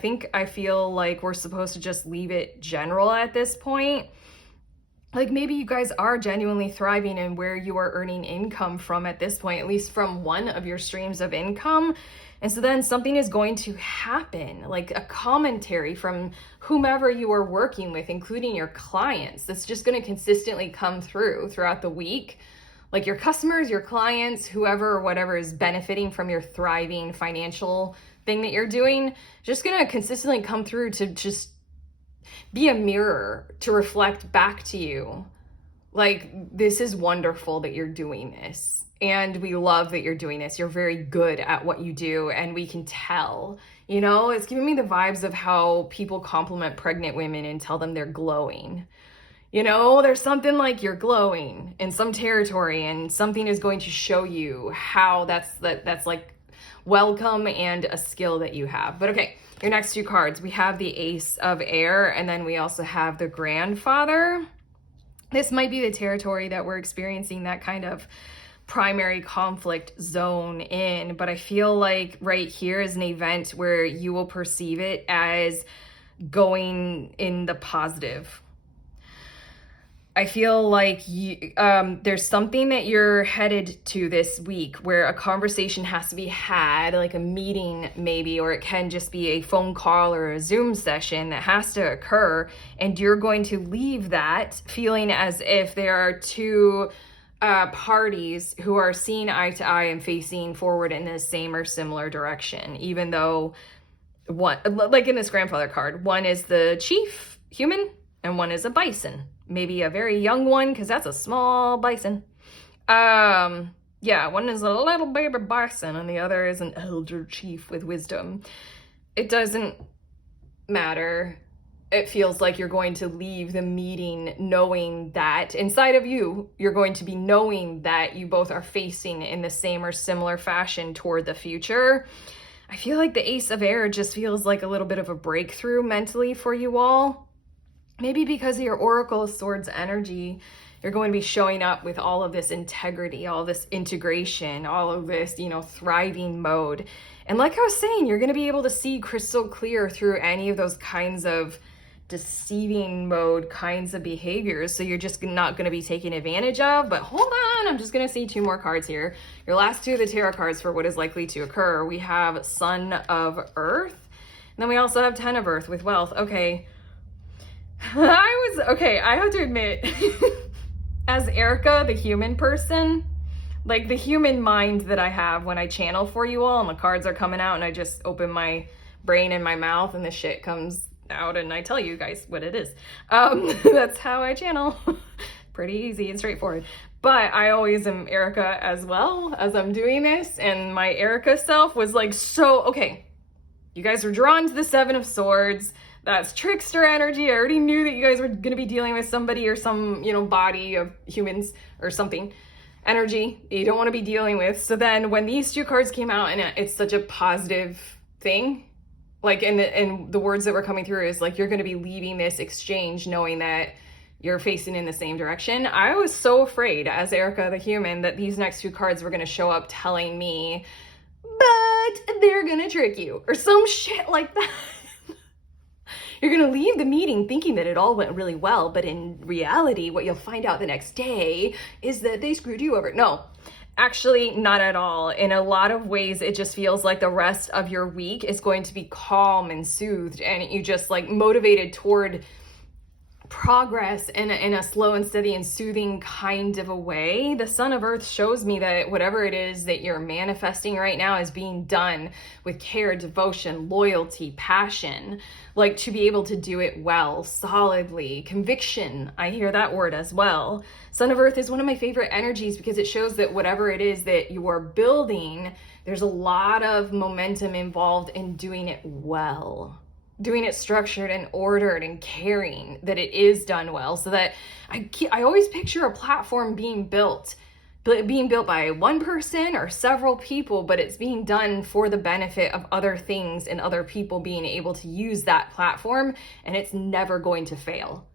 feel like we're supposed to just leave it general at this point. Like, maybe you guys are genuinely thriving in where you are earning income from at this point, at least from one of your streams of income. And so then something is going to happen, like a commentary from whomever you are working with, including your clients, that's just going to consistently come throughout the week. Like your customers, your clients, whoever or whatever is benefiting from your thriving financial thing that you're doing, just going to consistently come through to just be a mirror to reflect back to you. Like, this is wonderful that you're doing this. And we love that you're doing this. You're very good at what you do. And we can tell, you know, it's giving me the vibes of how people compliment pregnant women and tell them they're glowing. You know, there's something like you're glowing in some territory and something is going to show you how that's like welcome and a skill that you have. But okay, your next two cards, we have the Ace of Air and then we also have the Grandfather. This might be the territory that we're experiencing that kind of primary conflict zone in, but I feel like right here is an event where you will perceive it as going in the positive. I feel like there's something that you're headed to this week where a conversation has to be had, like a meeting maybe, or it can just be a phone call or a Zoom session that has to occur, and you're going to leave that feeling as if there are two parties who are seeing eye to eye and facing forward in the same or similar direction, even though one, like in this Grandfather card, one is the chief human and one is a bison, maybe a very young one because that's a small bison. Yeah, one is a little baby bison and the other is an elder chief with wisdom. It doesn't matter. It feels like you're going to leave the meeting knowing that inside of you, you're going to be knowing that you both are facing in the same or similar fashion toward the future. I feel like the Ace of Air just feels like a little bit of a breakthrough mentally for you all. Maybe because of your Oracle of Swords energy, you're going to be showing up with all of this integrity, all this integration, all of this, you know, thriving mode. And like I was saying, you're going to be able to see crystal clear through any of those kinds of deceiving mode kinds of behaviors, so you're just not going to be taken advantage of. But hold on, I'm just going to see two more cards here. Your last two of the tarot cards for what is likely to occur. We have Son of Earth, and then we also have Ten of Earth with wealth. Okay, I have to admit, as Erica, the human person, like the human mind that I have when I channel for you all and the cards are coming out and I just open my brain and my mouth and the shit comes out and I tell you guys what it is. That's how I channel. Pretty easy and straightforward. But I always am Erica as well as I'm doing this, and my Erica self was like, so okay, you guys were drawn to the Seven of Swords. That's trickster energy. I already knew that you guys were going to be dealing with somebody or some, you know, body of humans or something, energy you don't want to be dealing with. So then when these two cards came out and it's such a positive thing, like, and the words that were coming through is like, you're going to be leaving this exchange knowing that you're facing in the same direction. I was so afraid as Erica the human that these next two cards were going to show up telling me, but they're going to trick you or some shit like that. You're going to leave the meeting thinking that it all went really well, but in reality, what you'll find out the next day is that they screwed you over. No. Actually, not at all. In a lot of ways, it just feels like the rest of your week is going to be calm and soothed, and you just like motivated toward progress in a slow and steady and soothing kind of a way. The Son of Earth shows me that whatever it is that you're manifesting right now is being done with care, devotion, loyalty, passion, like to be able to do it well, solidly. Conviction, I hear that word as well. Son of Earth is one of my favorite energies because it shows that whatever it is that you are building, there's a lot of momentum involved in doing it well. Doing it structured and ordered and caring that it is done well, so that I always picture a platform being built by one person or several people, but it's being done for the benefit of other things and other people being able to use that platform, and it's never going to fail.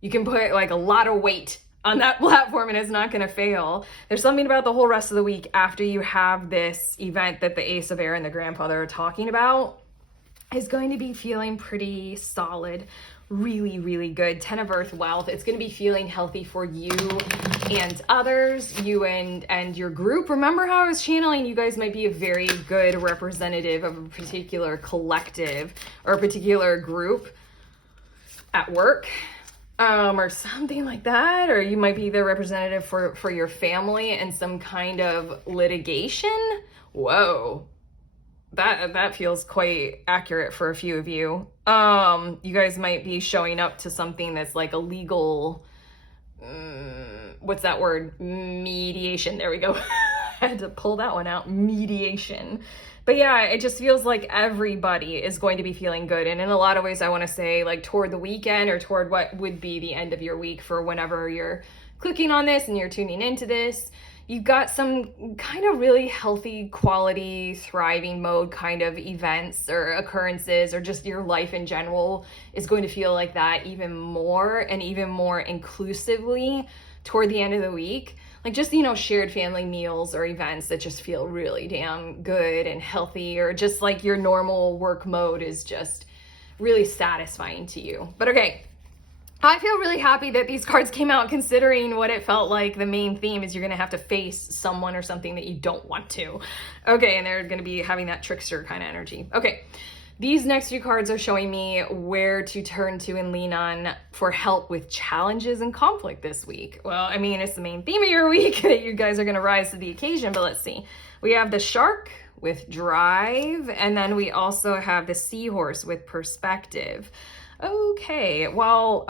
You can put like a lot of weight on that platform and it's not going to fail. There's something about the whole rest of the week after you have this event that the Ace of Air and the Grandfather are talking about is going to be feeling pretty solid, really, really good. 10 of Earth wealth. It's going to be feeling healthy for you and others, you and your group. Remember how I was channeling, you guys might be a very good representative of a particular collective or a particular group at work, or something like that. Or you might be the representative for your family in some kind of litigation. Whoa. That feels quite accurate for a few of you. You guys might be showing up to something that's like a legal, what's that word? Mediation. There we go. I had to pull that one out. Mediation. But yeah, it just feels like everybody is going to be feeling good. And in a lot of ways, I want to say like toward the weekend or toward what would be the end of your week for whenever you're clicking on this and you're tuning into this. You've got some kind of really healthy, quality, thriving mode kind of events or occurrences, or just your life in general is going to feel like that even more and even more inclusively toward the end of the week. Like just, shared family meals or events that just feel really damn good and healthy, or just like your normal work mode is just really satisfying to you. But okay. I feel really happy that these cards came out, considering what it felt like the main theme is you're going to have to face someone or something that you don't want to. Okay, and they're going to be having that trickster kind of energy. Okay, these next few cards are showing me where to turn to and lean on for help with challenges and conflict this week. Well, I mean, it's the main theme of your week that you guys are going to rise to the occasion, but let's see. We have the shark with drive, and then we also have the seahorse with perspective. Okay, well,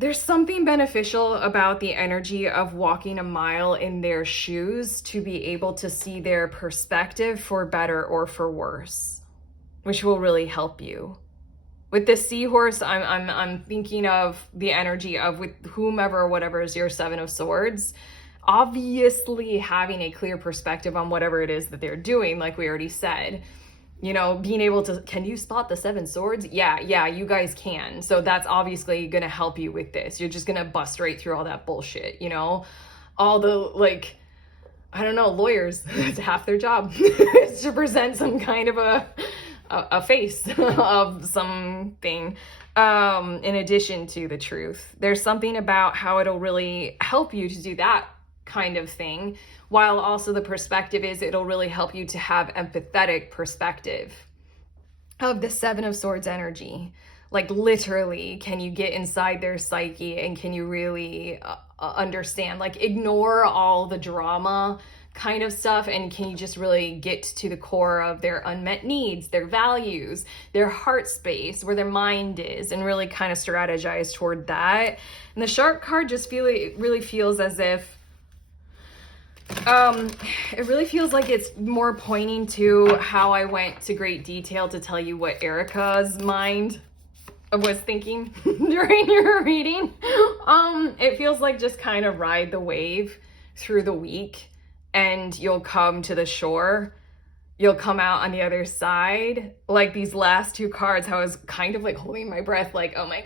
there's something beneficial about the energy of walking a mile in their shoes to be able to see their perspective for better or for worse, which will really help you. With the seahorse, I'm thinking of the energy of with whomever or whatever is your Seven of Swords, obviously having a clear perspective on whatever it is that they're doing, like we already said. Being able to, can you spot the Seven Swords? Yeah, you guys can. So that's obviously going to help you with this. You're just going to bust right through all that bullshit, all the, I don't know, lawyers, it's half their job is to present some kind of a face of something, in addition to the truth. There's something about how it'll really help you to do that kind of thing, while also the perspective is it'll really help you to have empathetic perspective of the Seven of Swords energy. Like literally, can you get inside their psyche and can you really understand, like ignore all the drama kind of stuff, and can you just really get to the core of their unmet needs, their values, their heart space, where their mind is, and really kind of strategize toward that. And the shark card just really feels as if it really feels like it's more pointing to how I went to great detail to tell you what Erica's mind was thinking during your reading. It feels like just kind of ride the wave through the week and you'll come to the shore. You'll come out on the other side. Like these last two cards, how I was kind of like holding my breath, like, oh my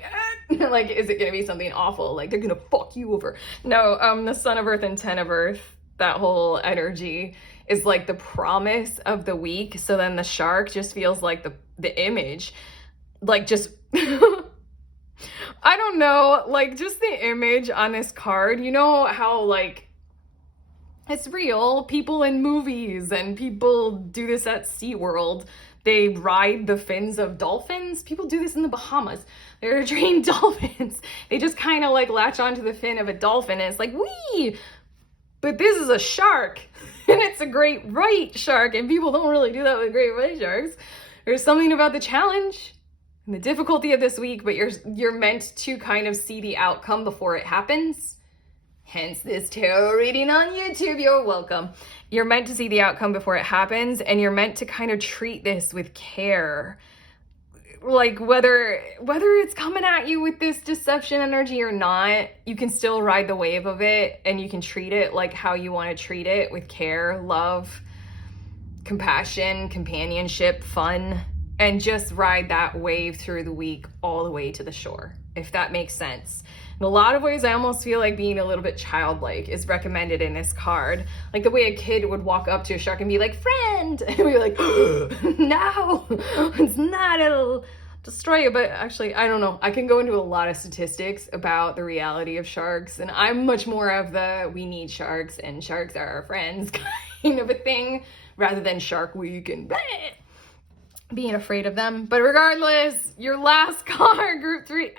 God, like, is it going to be something awful? Like they're going to fuck you over. No, the Son of Earth and 10 of Earth, that whole energy is like the promise of the week. So then the shark just feels like the image, like just, I don't know, like just the image on this card, how like it's real, people in movies and people do this at SeaWorld, they ride the fins of dolphins. People do this in the Bahamas. They're trained dolphins. They just kind of like latch onto the fin of a dolphin and it's like, wee! But this is a shark and it's a great white shark and people don't really do that with great white sharks. There's something about the challenge and the difficulty of this week, but you're meant to kind of see the outcome before it happens. Hence this tarot reading on YouTube. You're welcome. You're meant to see the outcome before it happens, and you're meant to kind of treat this with care. Like whether it's coming at you with this deception energy or not, you can still ride the wave of it, and you can treat it like how you want to treat it, with care, love, compassion, companionship, fun, and just ride that wave through the week all the way to the shore, if that makes sense. In a lot of ways, I almost feel like being a little bit childlike is recommended in this card. Like the way a kid would walk up to a shark and be like, friend! And we'd be like, no, it's not, it'll destroy you. But actually, I don't know. I can go into a lot of statistics about the reality of sharks. And I'm much more of the, we need sharks and sharks are our friends kind of a thing, rather than Shark Week and being afraid of them. But regardless, your last card, group 3.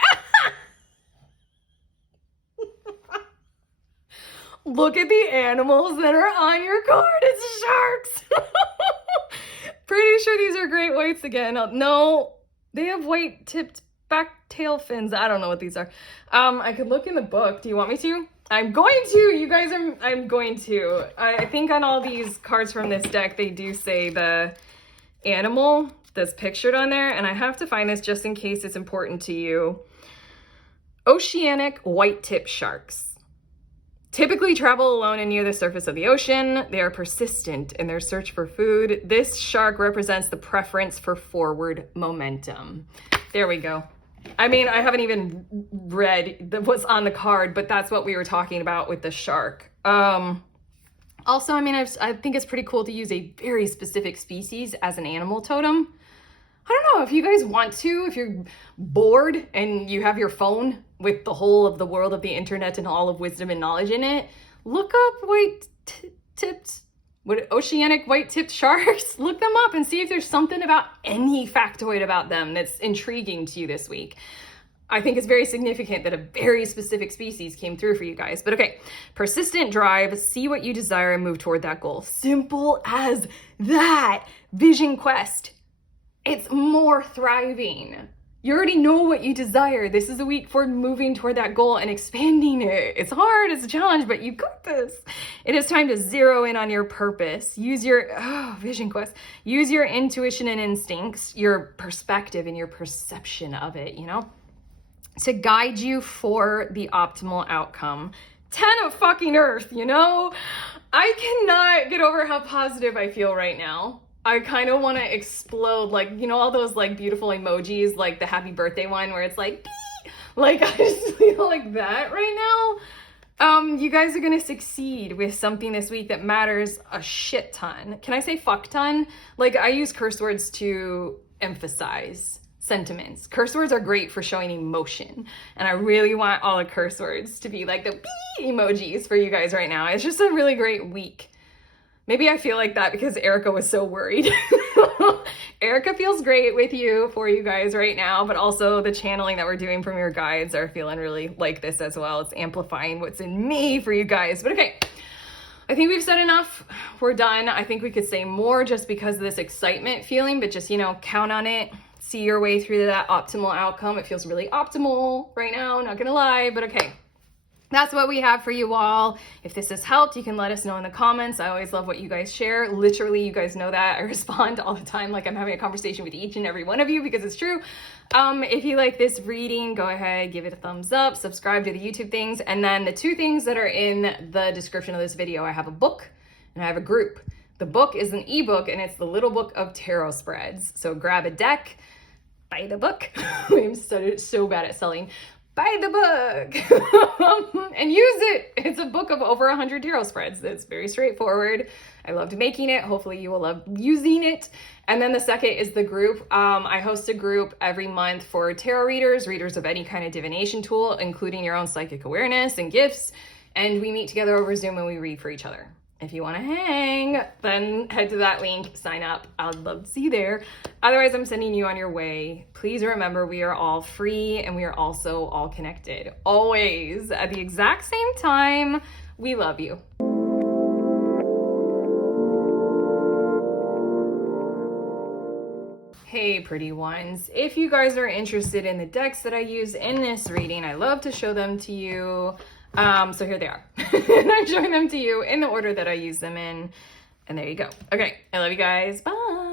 Look at the animals that are on your card. It's sharks. Pretty sure these are great whites again. No, they have white tipped back tail fins. I don't know what these are. I could look in the book. Do you want me to? I'm going to. You guys are. I'm going to. I think on all these cards from this deck, they do say the animal that's pictured on there. And I have to find this just in case it's important to you. Oceanic white-tipped sharks. Typically travel alone and near the surface of the ocean. They are persistent in their search for food. This shark represents the preference for forward momentum. There we go. I mean, I haven't even read what's on the card, but that's what we were talking about with the shark. Also, I mean, I think it's pretty cool to use a very specific species as an animal totem. I don't know if you guys want to, if you're bored and you have your phone with the whole of the world of the internet and all of wisdom and knowledge in it, look up oceanic white-tipped sharks. Look them up and see if there's something about any factoid about them that's intriguing to you this week. I think it's very significant that a very specific species came through for you guys. But okay, persistent drive, see what you desire and move toward that goal. Simple as that. Vision quest. It's more thriving. You already know what you desire. This is a week for moving toward that goal and expanding it. It's hard, it's a challenge, but you got this. It is time to zero in on your purpose. Use your, vision quest. Use your intuition and instincts, your perspective and your perception of it, you know, to guide you for the optimal outcome. 10 of fucking earth, you know? I cannot get over how positive I feel right now. I kind of want to explode, like, you know, all those like beautiful emojis, like the happy birthday one where it's like, bee! Like, I just feel like that right now. You guys are going to succeed with something this week that matters a shit ton. Can I say fuck ton? Like, I use curse words to emphasize sentiments. Curse words are great for showing emotion. And I really want all the curse words to be like the bee emojis for you guys right now. It's just a really great week. Maybe I feel like that because Erica was so worried. Erica feels great with you, for you guys right now, but also the channeling that we're doing from your guides are feeling really like this as well. It's amplifying what's in me for you guys. But okay, I think we've said enough. We're done. I think we could say more just because of this excitement feeling, but just, you know, count on it. See your way through that optimal outcome. It feels really optimal right now, not gonna lie, but okay. That's what we have for you all. If this has helped, you can let us know in the comments. I always love what you guys share. Literally, you guys know that. I respond all the time like I'm having a conversation with each and every one of you because it's true. If you like this reading, go ahead, give it a thumbs up, subscribe to the YouTube things. And then the 2 things that are in the description of this video, I have a book and I have a group. The book is an ebook and it's the Little Book of Tarot Spreads. So grab a deck, buy the book. I'm so bad at selling. Buy the book and use it. It's a book of over 100 tarot spreads. It's very straightforward. I loved making it. Hopefully you will love using it. And then the second is the group. I host a group every month for tarot readers of any kind of divination tool, including your own psychic awareness and gifts. And we meet together over Zoom and we read for each other. If you want to hang, then head to that link, sign up. I would love to see you there. Otherwise, I'm sending you on your way. Please remember, we are all free and we are also all connected. Always at the exact same time. We love you. Hey, pretty ones. If you guys are interested in the decks that I use in this reading, I love to show them to you. So here they are. And I'm showing them to you in the order that I use them in. And there you go. Okay, I love you guys. Bye.